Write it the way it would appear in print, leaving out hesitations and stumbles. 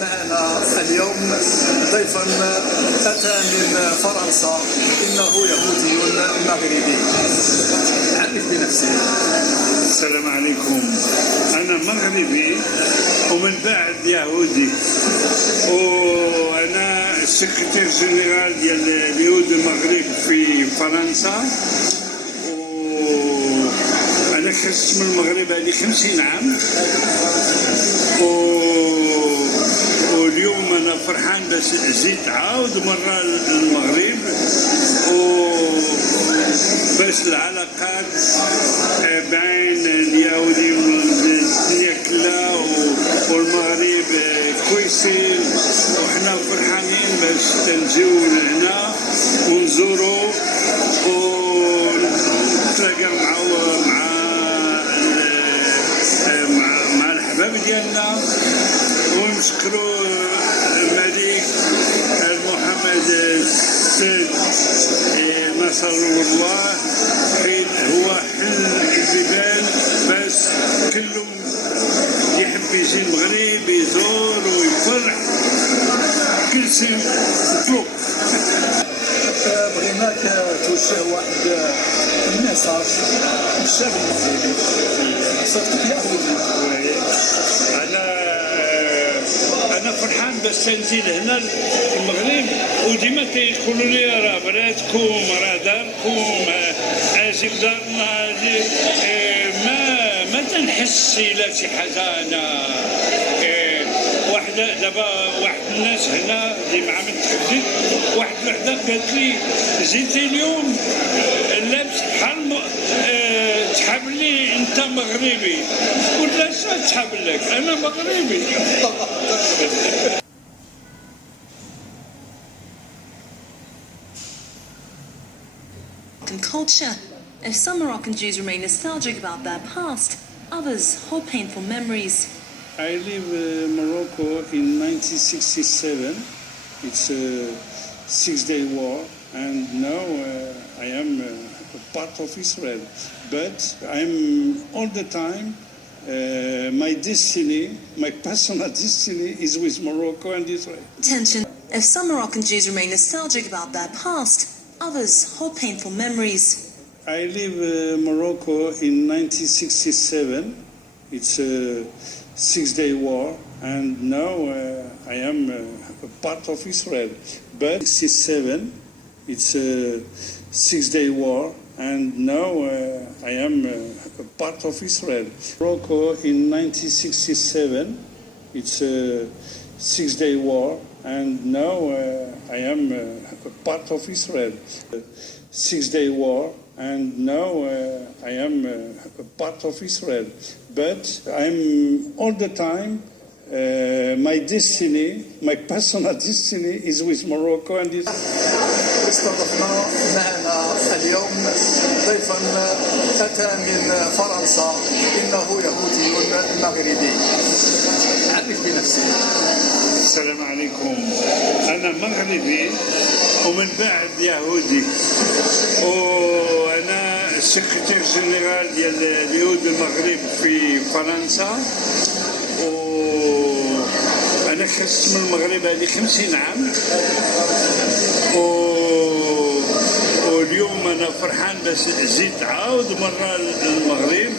معنا اليوم ضيفا أتى من فرنسا، إنه يهودي مغربي. عرف بنفسك. السلام عليكم. أنا مغربي ومن بعد يهودي، وأنا السكرتير جنرال ديال اليهود المغرب في فرنسا، وأنا خرجت من المغرب هذه 50 عام، واليوم أنا فرحان باش زيت عاود مرة للمغرب، باش العلاقات بين اليهودي والدنيا كلها والمغرب كويسين، وحنا فرحانين باش تنجيو لهنا ونزوروا ونتلاقاو مع الأحباب ديالنا، ونشكروا الملك محمد السيد نصر الله، حيث هو حل الجبال باش كلهم يحب يجي المغرب يزور ويفرح كل شيء مطلوب. بغيناك توجه واحد الميساج للشعب المغربي بصفتك يهودي. أنا فرحان باش تنزل هنا المغرب، وديما تيقولوا لي راه بلادكم راه داركم اجي دارنا، ما تنحس إلا شي حاجة. أنا دابا واحد الناس هنا اللي مع من تحدث، واحد الوحده قالت لي جيتي اليوم لابس بحال تحاب لي انت مغربي، قلت لها شنو تحاب لك انا مغربي. Culture. If some Moroccan Jews remain nostalgic about their past, others hold painful memories. I live in Morocco in 1967. It's a six-day war, and now I am a part of Israel. But I'm all the time, my destiny, my personal destiny is with Morocco and Israel. Tension. If some Moroccan Jews remain nostalgic about their past, others hold painful memories. I live in Morocco in 1967. It's a six-day war, and now I am a part of Israel. But 67, it's a six-day war, and now I am a part of Israel. Morocco in 1967, it's a six-day war, and now I am a part of Israel. Six-day war, and now I am a part of Israel. But I'm all the time, my destiny, my personal destiny is with Morocco and Israel. استضفنا معنا اليوم ضيفا أتى من فرنسا، إنه يهودي مغربي. عرف بنفسك. السلام عليكم. أنا مغربي ومن بعد يهودي، وأنا السكرتير جنرال ديال اليهود المغرب في فرنسا، وأنا خرجت من المغرب هذه 50 عام، واليوم أنا فرحان باش زيت عاود مرة للمغرب،